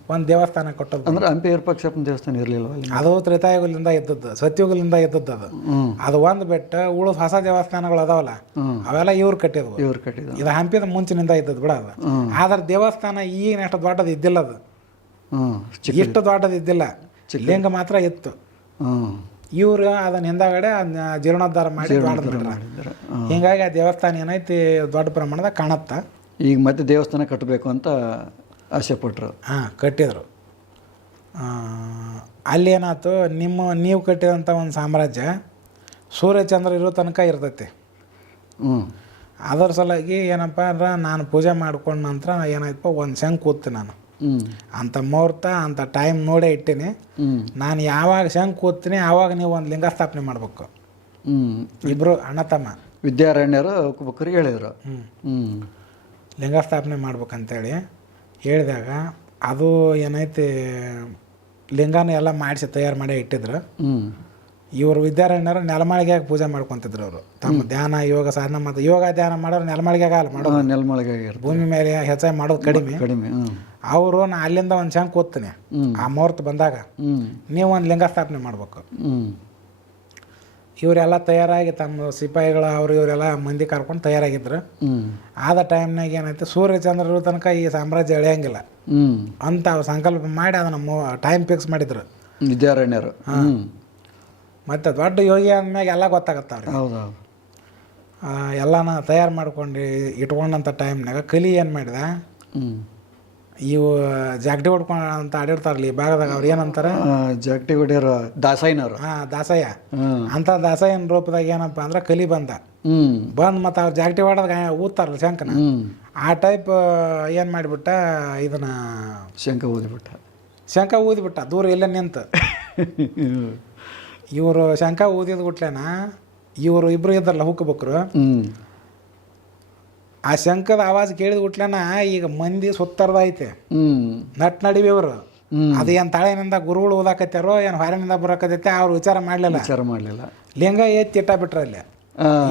ಒಂದು ದೇವಸ್ಥಾನ ಕಟ್ಟೋದು ಅಂದ್ರೆ ಹಂಪಿ ವಿರೂಪಾಕ್ಷಪ್ಪನ ದೇವಸ್ಥಾನ ಇರಲಿಲ್ಲ ಅದು ತ್ರೇತಾಯುಗಲಿಂದ ಇದ್ದದ್ದು ಸತ್ಯುಗಲಿಂದ ಇದ್ದದ್ದು ಅದು. ಅದು ಒಂದು ಬೆಟ್ಟ ಉಳು ಹೊಸ ದೇವಸ್ಥಾನಗಳು ಅದಾವಲ್ಲ ಅವೆಲ್ಲ ಇವ್ರು ಕಟ್ಟಿದ್ವು. ಇವ್ರು ಕಟ್ಟಿದ್ವು ಇದು ಹಂಪಿದ ಮುಂಚಿನಿಂದ ಇದ್ದದ್ದು ಬಿಡ ಅದು. ಆದ್ರೆ ದೇವಸ್ಥಾನ ಈಗಿನ ಅಷ್ಟು ದೊಡ್ಡದು ಇದ್ದಿಲ್ಲ ಅದು. ಇಷ್ಟು ದೊಡ್ಡದು ಇದ್ದಿಲ್ಲ. ಲಿಂಗ ಮಾತ್ರ ಇತ್ತು. ಇವ್ರು ಅದನ್ನ ಹಿಂದಾಗಡೆ ಅದನ್ನ ಜೀರ್ಣೋದ್ಧಾರ ಮಾಡಿ ಬಿಟ್ರ ಹಿಂಗಾಗಿ ಆ ದೇವಸ್ಥಾನ ಏನೈತಿ ದೊಡ್ಡ ಪ್ರಮಾಣದಾಗ ಕಾಣತ್ತ. ಈಗ ಮತ್ತೆ ದೇವಸ್ಥಾನ ಕಟ್ಟಬೇಕು ಅಂತ ಆಸೆ ಪಟ್ರು. ಹಾಂ ಕಟ್ಟಿದ್ರು. ಅಲ್ಲಿ ಏನಾಯ್ತು ನಿಮ್ಮ ನೀವು ಕಟ್ಟಿದಂಥ ಒಂದು ಸಾಮ್ರಾಜ್ಯ ಸೂರ್ಯಚಂದ್ರ ಇರೋ ತನಕ ಇರ್ತೈತಿ. ಹ್ಞೂ ಅದರ ಸಲುವಾಗಿ ಏನಪ್ಪ ಅಂದ್ರೆ ನಾನು ಪೂಜೆ ಮಾಡ್ಕೊಂಡ ನಂತರ ಏನಾಯ್ತಪ್ಪ ಒಂದು ಶಂಕ್ ಕೂತು ನಾನು. ಅಂಥ ಮುಹೂರ್ತ ಅಂಥ ಟೈಮ್ ನೋಡೇ ಇಟ್ಟೀನಿ. ನಾನು ಯಾವಾಗ ಶಂಕ್ ಕೂತೀನಿ ಆವಾಗ ನೀವು ಒಂದು ಲಿಂಗ ಸ್ಥಾಪನೆ ಮಾಡಬೇಕು. ಹ್ಞೂ ಇಬ್ಬರು ಅಣ್ಣ ತಮ್ಮ. ವಿದ್ಯಾರಣ್ಯರು ಕುಬಕ್ಕರಿಗೆ ಹೇಳಿದರು ಹ್ಞೂ ಹ್ಞೂ ಲಿಂಗ ಸ್ಥಾಪನೆ ಮಾಡ್ಬೇಕಂತೇಳಿ ಹೇಳಿದಾಗ ಅದು ಏನೈತಿ ಲಿಂಗನ ಎಲ್ಲ ಮಾಡಿಸಿ ತಯಾರು ಮಾಡಿ ಇಟ್ಟಿದ್ರು. ಹ್ಞೂ ಇವರು ವಿದ್ಯಾರಣ್ಯರು ನೆಲಮಾಳಿಗೆ ಪೂಜೆ ಮಾಡ್ಕೊಂತಿದ್ರು ಅವರು. ತಮ್ಮ ಧ್ಯಾನ ಯೋಗ ಸಾಧನ ಮತ್ತು ಯೋಗ ಧ್ಯಾನ ಮಾಡೋರು ನೆಲಮಾಳಿಗೆ ಅಲ್ಲ ಮಾಡೋದು ನೆಲಮಾಳಿಗೆ ಭೂಮಿ ಮೇಲೆ ಹೆಚ್ಚಾಗಿ ಮಾಡೋದು ಕಡಿಮೆ. ಕಡಿಮೆ ಅವರು ನಾ ಅಲ್ಲಿಂದ ಒಂದು ಶಂಕ್ ಕೂತ್ತೀನಿ ಆ ಮುಹೂರ್ತ ಬಂದಾಗ ನೀವು ಒಂದು ಲಿಂಗ ಸ್ಥಾಪನೆ ಮಾಡ್ಬೇಕು ಇವರೆಲ್ಲ ತಯಾರಾಗಿ ತಮ್ಮ ಸಿಪಾಯಿಗಳು ಅವ್ರು ಇವರೆಲ್ಲ ಮಂದಿ ಕರ್ಕೊಂಡು ತಯಾರಾಗಿದ್ರು. ಆದ ಟೈಮ್ನಾಗ ಏನಾಯ್ತು ಸೂರ್ಯಚಂದ್ರರು ತನಕ ಈ ಸಾಮ್ರಾಜ್ಯ ಎಳೆಯಂಗಿಲ್ಲ. ಅಂತ ಅವ್ರು ಸಂಕಲ್ಪ ಮಾಡಿ ಅದನ್ನ ಟೈಮ್ ಫಿಕ್ಸ್ ಮಾಡಿದ್ರು. ವಿದ್ಯಾರಣ್ಯರು. ಮತ್ತು ದೊಡ್ಡ ಯೋಗಿ ಅಂದಮ್ಯಾಗ ಎಲ್ಲ ಗೊತ್ತಾಗತ್ತವ್ರಿ ಹೌದು ಹೌದು. ಎಲ್ಲನ ತಯಾರು ಮಾಡ್ಕೊಂಡು ಇಟ್ಕೊಂಡಂಥ ಟೈಮ್ನಾಗ ಕಲಿ ಏನು ಮಾಡಿದ? ಇವು ಜಾಗಟಿ ಹೊಡ್ಕೊಂಡು ಅಂತ ಆಡಿರ್ತಾರಲ್ಲ ಈ ಭಾಗದಾಗ ಅವ್ರು ಏನಂತಾರೆ? ಜಗಟಿ ಹೊಡಿಯೋರು ದಾಸಾಯಿನವರು ಹಾಂ ದಾಸಯ್ಯ. ಅಂಥ ದಾಸಯ್ಯನ ರೂಪದಾಗ ಏನಪ್ಪ ಅಂದ್ರೆ ಕಲಿ ಬಂದ. ಬಂದು ಮತ್ತು ಅವ್ರು ಜಾಗಟಿ ಹೊಡೆದಾಗ ಊದ್ತಾರಲ್ಲ ಶಂಕನ ಆ ಟೈಪ್ ಏನು ಮಾಡಿಬಿಟ್ಟ ಇದನ್ನ ಶಂಕ ಊದಿಬಿಟ್ಟ. ಶಂಕ ಊದಿಬಿಟ್ಟ ದೂರ ಇಲ್ಲೇ ನಿಂತು. ಇವರು ಶಂಕ ಊದಿದ ಗುಟ್ಲೇನ ಇವರು ಇಬ್ರು ಇದ್ರಲ್ಲ ಹುಕ್ಕಬಕ್ರು. ಆ ಶಂಕದ ಆವಾಜ್ ಕೇಳಿದ ಗುಟ್ಲೇನ ಈಗ ಮಂದಿ ಸುತ್ತರ್ದ ಐತೆ ನಟ್ ನಡಿಬೇವ್ರು ಅದು ಏನು ತಳೆನಿಂದ ಗುರುಗಳು ಓದಾಕತ್ಯಾರೋ ಏನು ಹೊರನಿಂದ ಬರಕತ್ತೈತೆ ಅವ್ರು ವಿಚಾರ ಮಾಡಲಿಲ್ಲ. ವಿಚಾರ ಮಾಡಲಿಲ್ಲ. ಲಿಂಗ ಎತ್ತಿ ಇಟ್ಟ ಬಿಟ್ರ ಅಲ್ಲಿ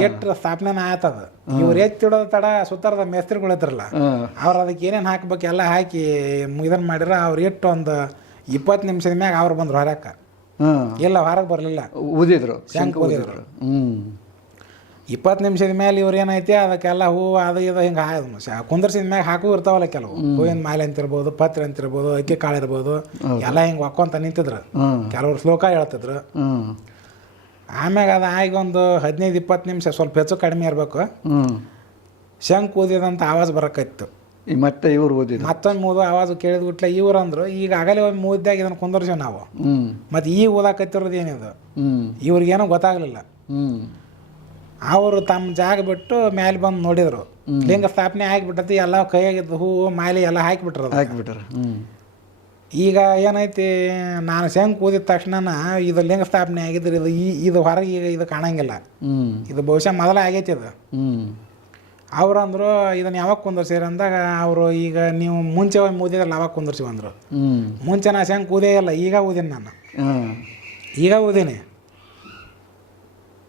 ಎಟ್ರ ಸ್ಥಾಪನೆ ಆಯ್ತದ ಇವ್ರು ಎತ್ತಿಡೋದ ತಡ ಸುತ್ತರದ ಮೇಸ್ತ್ರಿಗಳು ಇದ್ರಲ್ಲ. ಅವ್ರು ಅದಕ್ಕೆ ಏನೇನು ಹಾಕ್ಬೇಕು ಎಲ್ಲ ಹಾಕಿ ಇದನ್ನು ಮಾಡಿರ ಅವ್ರು ಇಟ್ಟು ಒಂದು ಇಪ್ಪತ್ತು ನಿಮಿಷದ ಮ್ಯಾಗ ಅವ್ರು ಬಂದ್ರು ಹೊರಕ್ಕೆ ಹಾಂ. ಇಲ್ಲ ಹೊರಗೆ ಬರಲಿಲ್ಲ. ಊದಿದ್ರು. ಶಂಕ ಊದಿದ್ರು. ಹ್ಞೂ ಇಪ್ಪತ್ತು ನಿಮಿಷದ ಮೇಲೆ ಇವ್ರು ಏನೈತಿ ಅದಕ್ಕೆಲ್ಲ ಹೂ ಅದು ಇದು ಹಿಂಗೆ ಕುಂದರ್ಸಿದ ಮ್ಯಾಗ ಹಾಕು ಇರ್ತಾವಲ್ಲ ಕೆಲವು. ಹೂವಿನ ಮಾಲೆ ಅಂತಿರ್ಬೋದು ಪತ್ರ ಅಂತಿರ್ಬೋದು ಅಕ್ಕಿ ಕಾಳು ಇರ್ಬೋದು ಎಲ್ಲ ಹಿಂಗೆ ಒಕ್ಕೊಂತ ನಿಂತಿದ್ರು. ಕೆಲವ್ರು ಶ್ಲೋಕ ಹೇಳ್ತಿದ್ರು. ಆಮ್ಯಾಗ ಅದು ಆಗ ಒಂದು ಹದಿನೈದು ಇಪ್ಪತ್ತು ನಿಮಿಷ ಸ್ವಲ್ಪ ಹೆಚ್ಚು ಕಡಿಮೆ ಇರಬೇಕು. ಶಂಕ್ ಊದಿದಂತ ಆವಾಜ್ ಬರಕೈತು. ಈಗ ಮತ್ತೆ ಇವ್ರು ಓದಿದ್ರು. ಮತ್ತೊಂದು ಮೂದು ಆವಾಜ್ ಕೇಳಿದ್ಬಿಟ್ಲೆ ಇವ್ರು ಅಂದ್ರು ಈಗ ಆಗಲೇ ಒಂದು ಮೂದ್ದಾಗ ಇದನ್ನ ಕುಂದರ್ಸಿವ್ ನಾವು. ಮತ್ತೆ ಈಗ ಓದಾಕತ್ತಿರೋದು ಏನಿದು? ಇವ್ರಿಗೇನೋ ಗೊತ್ತಾಗ್ಲಿಲ್ಲ. ಅವರು ತಮ್ಮ ಜಾಗ ಬಿಟ್ಟು ಮ್ಯಾಲೆ ಬಂದು ನೋಡಿದ್ರು. ಲಿಂಗ ಸ್ಥಾಪನೆ ಆಗಿಬಿಟ್ಟತಿ ಎಲ್ಲ ಕೈಯಾಗಿದ್ದು ಹೂವು ಮಾಲೆ ಎಲ್ಲ ಹಾಕಿಬಿಟ್ರು ಅದು ಹಾಕಿಬಿಟ್ರೆ. ಈಗ ಏನೈತಿ ನಾನು ಶಂಕ್ ಕೂದಿದ ತಕ್ಷಣ ಇದು ಲಿಂಗ ಸ್ಥಾಪನೆ ಆಗಿದ್ರೆ ಇದು ಈ ಇದು ಹೊರಗೆ ಈಗ ಇದು ಕಾಣಂಗಿಲ್ಲ. ಇದು ಬಹುಶಃ ಮೊದಲೇ ಆಗೈತಿ ಇದು. ಹ್ಞೂ ಅವ್ರಂದ್ರು ಇದನ್ನು ಯಾವಾಗ ಕುಂದರ್ಸಿರಿ ಅಂದಾಗ ಅವರು ಈಗ ನೀವು ಮುಂಚೆ ಹೋಗಿ ಮುದಿದ್ರೆ ಅವಾಗ ಕುಂದರ್ಸಿ ಅಂದರು. ಹ್ಞೂ ಮುಂಚೆ ನಾ ಶಂಕ್ ಕೂದೇ ಇಲ್ಲ ಈಗ ಊದೀನಿ ನಾನು. ಈಗ ಊದೀನಿ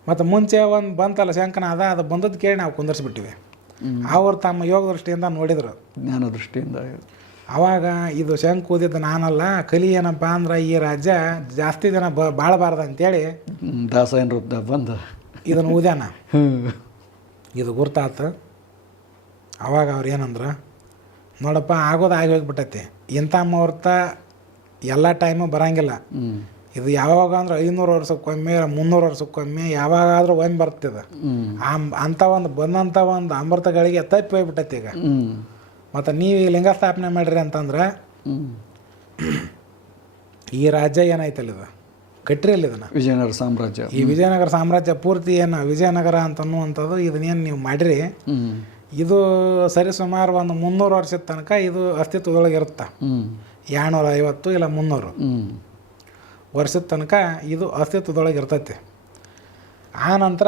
ಮತ್ತು ಮುಂಚೆ ಒಂದು ಬಂತಲ್ಲ ಶಂಕನ ಅದ ಅದು ಬಂದದ್ದು ಕೇಳಿ ನಾವು ಕುಂದರ್ಸಿಬಿಟ್ಟಿವಿ. ಅವ್ರು ತಮ್ಮ ಯೋಗ ದೃಷ್ಟಿಯಿಂದ ನೋಡಿದರು. ಜ್ಞಾನ ದೃಷ್ಟಿಯಿಂದ ಅವಾಗ ಇದು ಶಂಕ್ ಕೂದಿದ್ದು ನಾನಲ್ಲ ಕಲಿ ಏನಪ್ಪ ಅಂದ್ರೆ ಈ ರಾಜ್ಯ ಜಾಸ್ತಿ ಜನ ಬ ಬಾಳಬಾರ್ದು ಅಂತೇಳಿ ದಾಸ ಬಂದು. ಇದನ್ನು ಊದ್ಯಾನ ಇದು ಗುರ್ತಾತು. ಅವಾಗ ಅವ್ರು ಏನಂದ್ರೆ ನೋಡಪ್ಪ ಆಗೋದು ಆಗಿ ಹೋಗ್ಬಿಟ್ಟೈತಿ. ಇಂಥ ಮುಹೂರ್ತ ಎಲ್ಲ ಟೈಮು ಬರಂಗಿಲ್ಲ. ಇದು ಯಾವಾಗ ಅಂದ್ರೆ ಐನೂರು ವರ್ಷಕ್ಕೊಮ್ಮೆ ಮುನ್ನೂರು ವರ್ಷಕ್ಕೊಮ್ಮೆ ಯಾವಾಗಾದ್ರೂ ಒಮ್ಮೆ ಬರ್ತಿದೆ ಅಂತ ಆ ಅಂಥ ಒಂದು ಬಂದಂಥ ಒಂದು ಅಮೃತಗಳಿಗೆ ತಪ್ಪಿ ಹೋಗ್ಬಿಟ್ಟೈತಿ ಈಗ. ಮತ್ತೆ ನೀವು ಈ ಲಿಂಗ ಸ್ಥಾಪನೆ ಮಾಡಿರಿ ಅಂತಂದ್ರೆ ಈ ರಾಜ್ಯ ಏನೈತಲ್ಲ ಇದು? ಕಟ್ರಿ ಅಲ್ಲಿ ಇದನ್ನು? ವಿಜಯನಗರ ಸಾಮ್ರಾಜ್ಯ. ಈ ವಿಜಯನಗರ ಸಾಮ್ರಾಜ್ಯ ಪೂರ್ತಿ ಏನು ವಿಜಯನಗರ ಅಂತ ಅನ್ನುವಂಥದ್ದು ಇದನ್ನೇನು ನೀವು ಮಾಡಿರಿ? ಇದು ಸರಿ ಸುಮಾರು ಒಂದು ಮುನ್ನೂರು ವರ್ಷದ ತನಕ ಇದು ಅಸ್ತಿತ್ವದೊಳಗೆ ಇರುತ್ತೆ. ಎರಡುನೂರ ಐವತ್ತು ಇಲ್ಲ ಮುನ್ನೂರು. ವರ್ಷದ ತನಕ ಇದು ಅಸ್ತಿತ್ವದೊಳಗೆ ಇರ್ತೈತಿ. ಆ ನಂತರ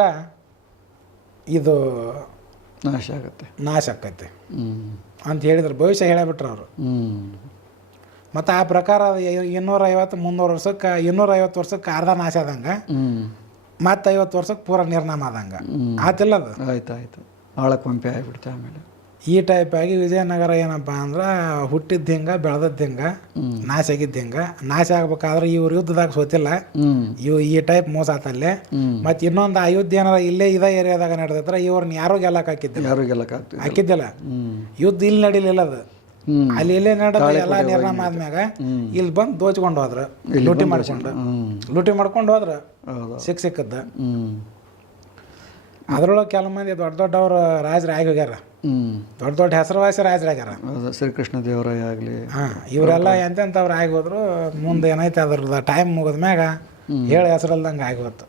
ಇದು ನಾಶ ಆಗುತ್ತೆ. ನಾಶ ಆಕೈತಿ ಅಂತ ಹೇಳಿದ್ರು ಭವಿಷ್ಯ ಹೇಳಿಬಿಟ್ರು ಅವರು. ಮತ್ತು ಆ ಪ್ರಕಾರ ಇನ್ನೂರ ಐವತ್ತು ಮುನ್ನೂರು ವರ್ಷಕ್ಕೆ ಇನ್ನೂರ ಐವತ್ತು ವರ್ಷಕ್ಕೆ ಅರ್ಧ ನಾಶ ಆದಂಗೆ. ಮತ್ತು ಐವತ್ತು ವರ್ಷಕ್ಕೆ ಪೂರ ನಿರ್ನಾಮ ಆದಂಗೆ. ಆತಿಲ್ಲ ಅದು. ಆಯ್ತು ಆಯಿತು ಭಾಳ ಕೊಂಪೆ ಆಗಿಬಿಡ್ತು ಆಮೇಲೆ. ಈ ಟೈಪ್ ಆಗಿ ವಿಜಯನಗರ ಏನಪ್ಪ ಅಂದ್ರೆ ಹುಟ್ಟಿದ್ದು ಹಿಂಗ ಬೆಳೆದದ್ದು ಹಿಂಗ. ನಾಶ ಆಗಿದ್ದು ಹಿಂಗ ನಾಶ ಆಗ್ಬೇಕಾದ್ರೆ ಇವ್ರ ಯುದ್ಧದಾಗ ಸೋತಿಲ್ಲ. ಇವ್ ಈ ಟೈಪ್ ಮೋಸ ಆತಲ್ಲೇ ಮತ್ತೆ ಇನ್ನೊಂದು ಅಯೋಧ್ಯೆ ಏನಾರ ಇಲ್ಲೇ ಇದೇ ಏರಿಯಾದಾಗ ನಡೆದತ್ರ ಇವ್ರನ್ನ ಯಾರು ಗೆಲ್ಲಕ್ಕೆ ಹಾಕಿದ್ದಿಲ್ಲ. ಯಾರು ಹಾಕಿದ್ದಿಲ್ಲ. ಯುದ್ಧ ಇಲ್ಲಿ ನಡೀಲಿಲ್ಲ ಅದು. ಅಲ್ಲಿ ಇಲ್ಲೇ ನಡೆದ ಎಲ್ಲ ನಿರ್ನಾಮ ಆದ್ಮ್ಯಾಗ ಇಲ್ಲಿ ಬಂದು ದೋಚ್ಕೊಂಡು ಹೋದ್ರ. ಲೂಟಿ ಮಾಡ್ಕೊಂಡು. ಲೂಟಿ ಮಾಡ್ಕೊಂಡು ಹೋದ್ರ. ಸಿಕ್ ಸಿಕ್ಕದ್ದ. ಅದ್ರೊಳಗೆ ಕೆಲವು ಮಂದಿ ದೊಡ್ಡ ದೊಡ್ಡವರು ರಾಜರಾಗಿ ಆಗಿ ಹೋಗ್ಯಾರ. ದೊಡ್ಡ ದೊಡ್ಡ ಹೆಸರುವಾಸಿ ರಾಜರಾಗ್ಯಾರ ಶ್ರೀಕೃಷ್ಣ ದೇವರಾಯ ಆಗಲಿ. ಹಾಂ ಇವರೆಲ್ಲ ಎಂತೆಂಥವ್ರು ಆಗಿ ಹೋದ್ರು ಮುಂದೆ ಏನೈತೆ ಅದ್ರದ್ದು ಟೈಮ್ ಮುಗಿದ್ಮ್ಯಾಗ ಹೇಳಿ ಹೆಸರಲ್ದಂಗೆ ಆಗಿ ಹೋತು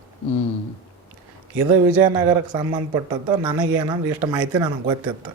ಇದು ವಿಜಯನಗರಕ್ಕೆ ಸಂಬಂಧಪಟ್ಟದ್ದು ನನಗೇನಂದ್ರೆ ಇಷ್ಟು ಮಾಹಿತಿ ನನಗೆ ಗೊತ್ತಿತ್ತು.